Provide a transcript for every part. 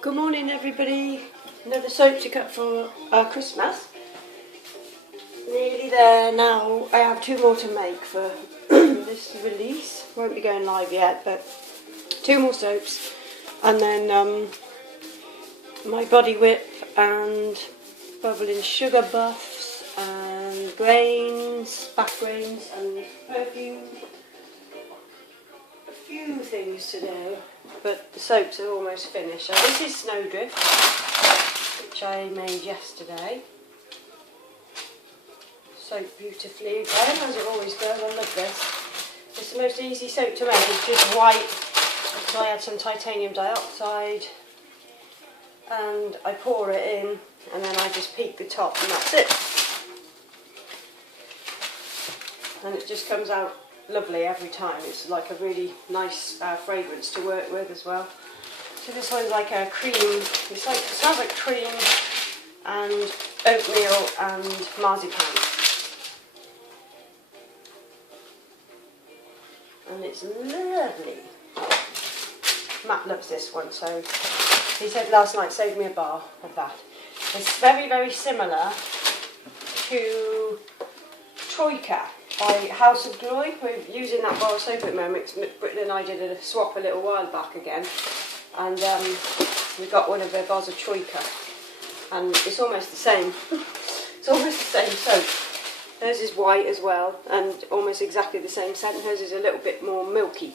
Good morning everybody, another soap to cut for Christmas. Nearly there now. I have 2 more to make for this release. Won't be going live yet, but 2 more soaps. And then my body whip and bubbling sugar buffs and grains, back grains and perfume. A few things to do, but the soaps are almost finished. So this is Snowdrift, which I made yesterday. Soaked beautifully again, as it always does. I love this. It's the most easy soap to make. It's just white, so I add some titanium dioxide and I pour it in, and then I just peek the top, and that's it. And it just comes out lovely every time. It's like a really nice fragrance to work with as well. So this one's like a cream. It smells like cream and oatmeal and marzipan. And it's lovely. Matt loves this one, so he said last night, save me a bar of that. It's very, very similar to Troika by House of Glory. We're using that bar of soap at the moment. Britain and I did a swap a little while back again, and we got one of their bars of Troika, and it's almost the same. It's almost the same soap. Hers is white as well, and almost exactly the same scent. Hers is a little bit more milky,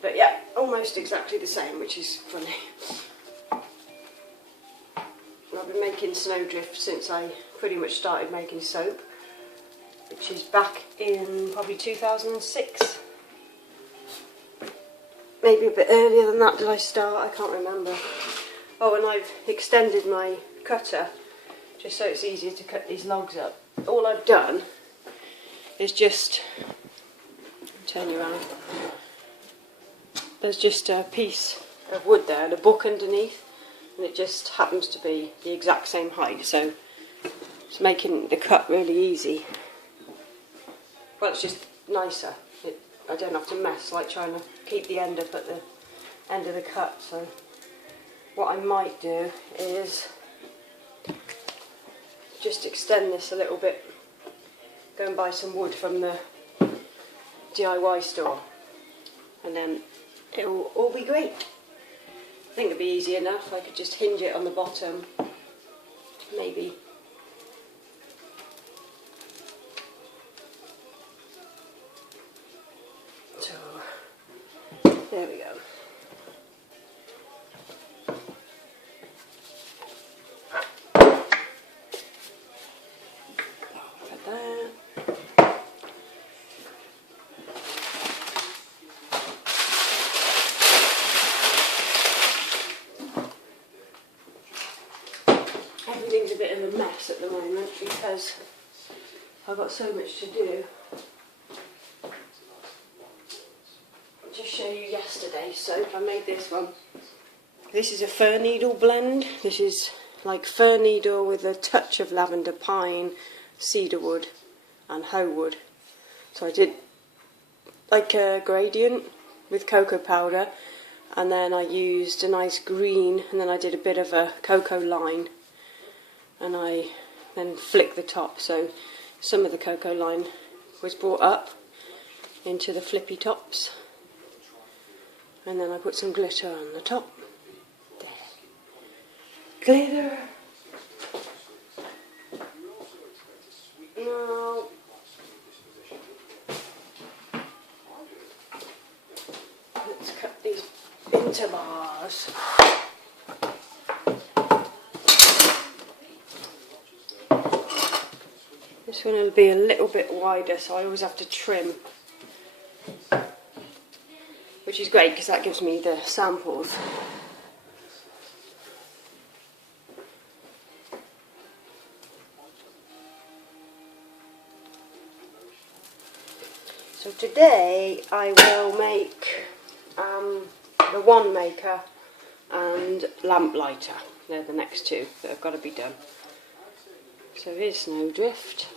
but yeah, almost exactly the same, which is funny. I've been making Snowdrift since I pretty much started making soap, which is back in probably 2006. Maybe a bit earlier than that did I start, I can't remember. Oh, and I've extended my cutter just so it's easier to cut these logs up. All I've done is just, turn you around, there's just a piece of wood there and a book underneath, and it just happens to be the exact same height, so it's making the cut really easy. Well, it's just nicer. I don't have to mess like trying to keep the end up at the end of the cut. So what I might do is just extend this a little bit, go and buy some wood from the DIY store, and then it will all be great. I think it'd be easy enough. I could just hinge it on the bottom, maybe. So there we go. Put that. Everything's a bit of a mess at the moment because I've got so much to do. I'll just show you yesterday's soap. I made this one. This is a fir needle blend. This is like fir needle with a touch of lavender, pine, cedarwood and hoe wood. So I did like a gradient with cocoa powder, and then I used a nice green, and then I did a bit of a cocoa line, and I then flicked the top, so some of the cocoa line was brought up into the flippy tops, and then I put some glitter on the top. There. Glitter! Now, let's cut these into bars. This one will be a little bit wider, so I always have to trim, which is great because that gives me the samples. So today I will make the wand maker and lamp lighter. They're the next 2 that have got to be done. So here's Snowdrift.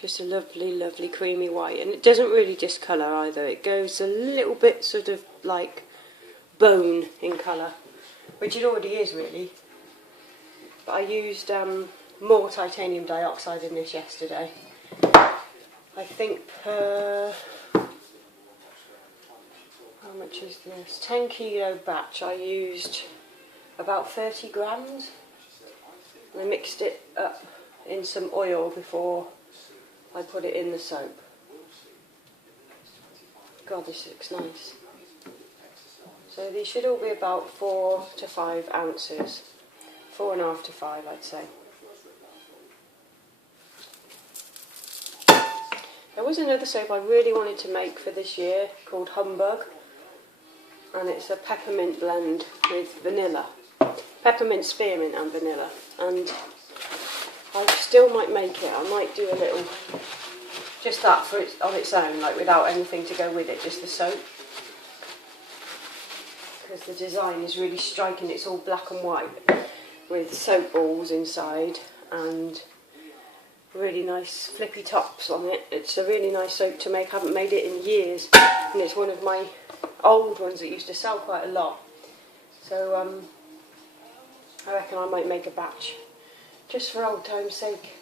Just a lovely, lovely creamy white, and it doesn't really discolour either. It goes a little bit sort of like bone in colour, which it already is really. But I used more titanium dioxide in this yesterday. I think per, how much is this? 10 kilo batch, I used about 30 grams. I mixed it up in some oil before I put it in the soap. God, this looks nice. So these should all be about 4 to 5 ounces. 4.5 to 5, I'd say. There was another soap I really wanted to make for this year called Humbug, and it's a peppermint blend with vanilla. Peppermint, spearmint and vanilla, and I still might make it. I might do a little, just that for it on its own, like without anything to go with it, just the soap. Because the design is really striking. It's all black and white with soap balls inside and really nice flippy tops on it. It's a really nice soap to make. I haven't made it in years, and it's one of my old ones that used to sell quite a lot. So I reckon I might make a batch just for old time's sake.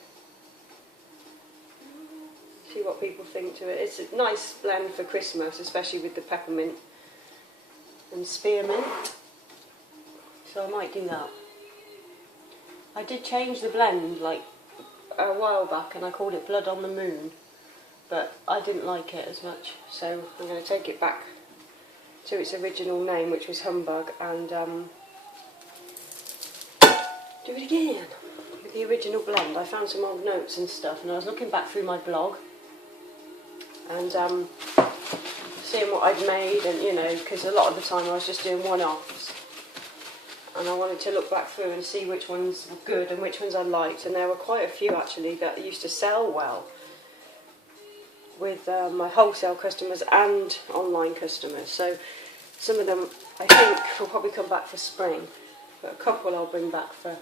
See what people think to it. It's a nice blend for Christmas, especially with the peppermint and spearmint. So I might do that. I did change the blend like a while back, and I called it Blood on the Moon, but I didn't like it as much, so I'm going to take it back to its original name, which was Humbug, and do it again with the original blend. I found some old notes and stuff, and I was looking back through my blog and seeing what I'd made, and you know, because a lot of the time I was just doing one-offs, and I wanted to look back through and see which ones were good and which ones I liked, and there were quite a few actually that used to sell well with my wholesale customers and online customers. So some of them I think will probably come back for spring, but a couple I'll bring back for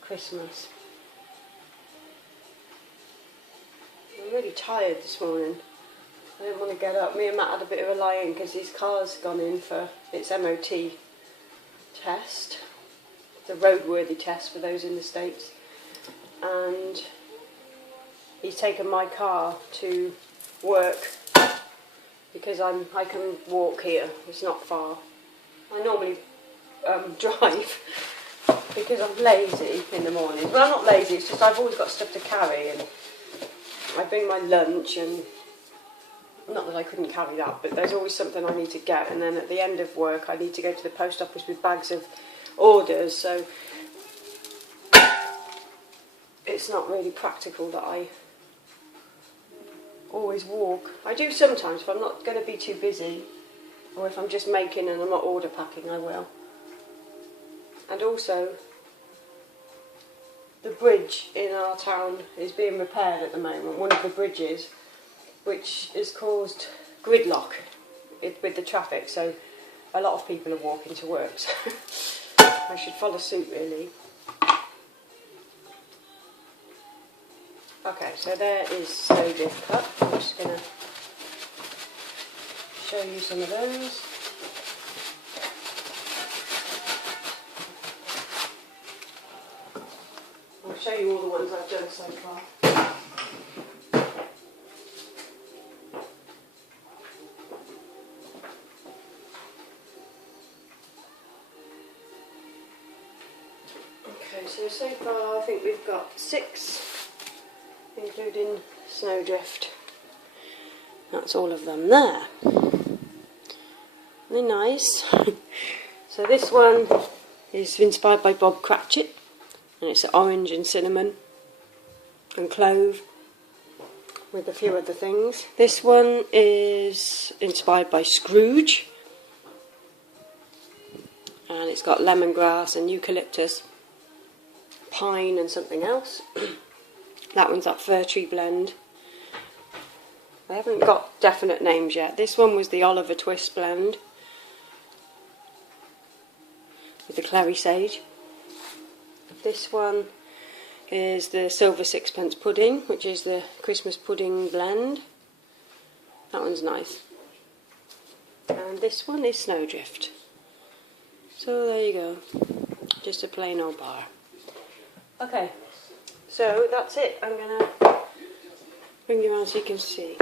Christmas. I'm really tired this morning. I didn't want to get up. Me and Matt had a bit of a lie-in because his car's gone in for its MOT test, the roadworthy test for those in the States, and he's taken my car to work because I can walk here. It's not far. I normally drive because I'm lazy in the morning. Well, I'm not lazy, it's just I've always got stuff to carry, and I bring my lunch, and not that I couldn't carry that, but there's always something I need to get, and then at the end of work I need to go to the post office with bags of orders, so it's not really practical that I always walk. I do sometimes if I'm not going to be too busy, or if I'm just making and I'm not order packing, I will. And also, the bridge in our town is being repaired at the moment, one of the bridges, which has caused gridlock with the traffic, so a lot of people are walking to work, so I should follow suit really. Okay, so there is Snowdrift cup. I'm just going to show you some of those. I'll show you all the ones I've done so far. Okay, so far I think we've got 6, including Snowdrift. That's all of them there. They're nice. So this one is inspired by Bob Cratchit, and it's orange and cinnamon and clove with a few other things. This one is inspired by Scrooge, and it's got lemongrass and eucalyptus, pine and something else. That one's that fir tree blend. I haven't got definite names yet. This one was the Oliver Twist blend with the clary sage. This one is the Silver Sixpence Pudding, which is the Christmas pudding blend. That one's nice. And this one is Snowdrift. So there you go, just a plain old bar. Okay, so that's it. I'm gonna bring you around so you can see.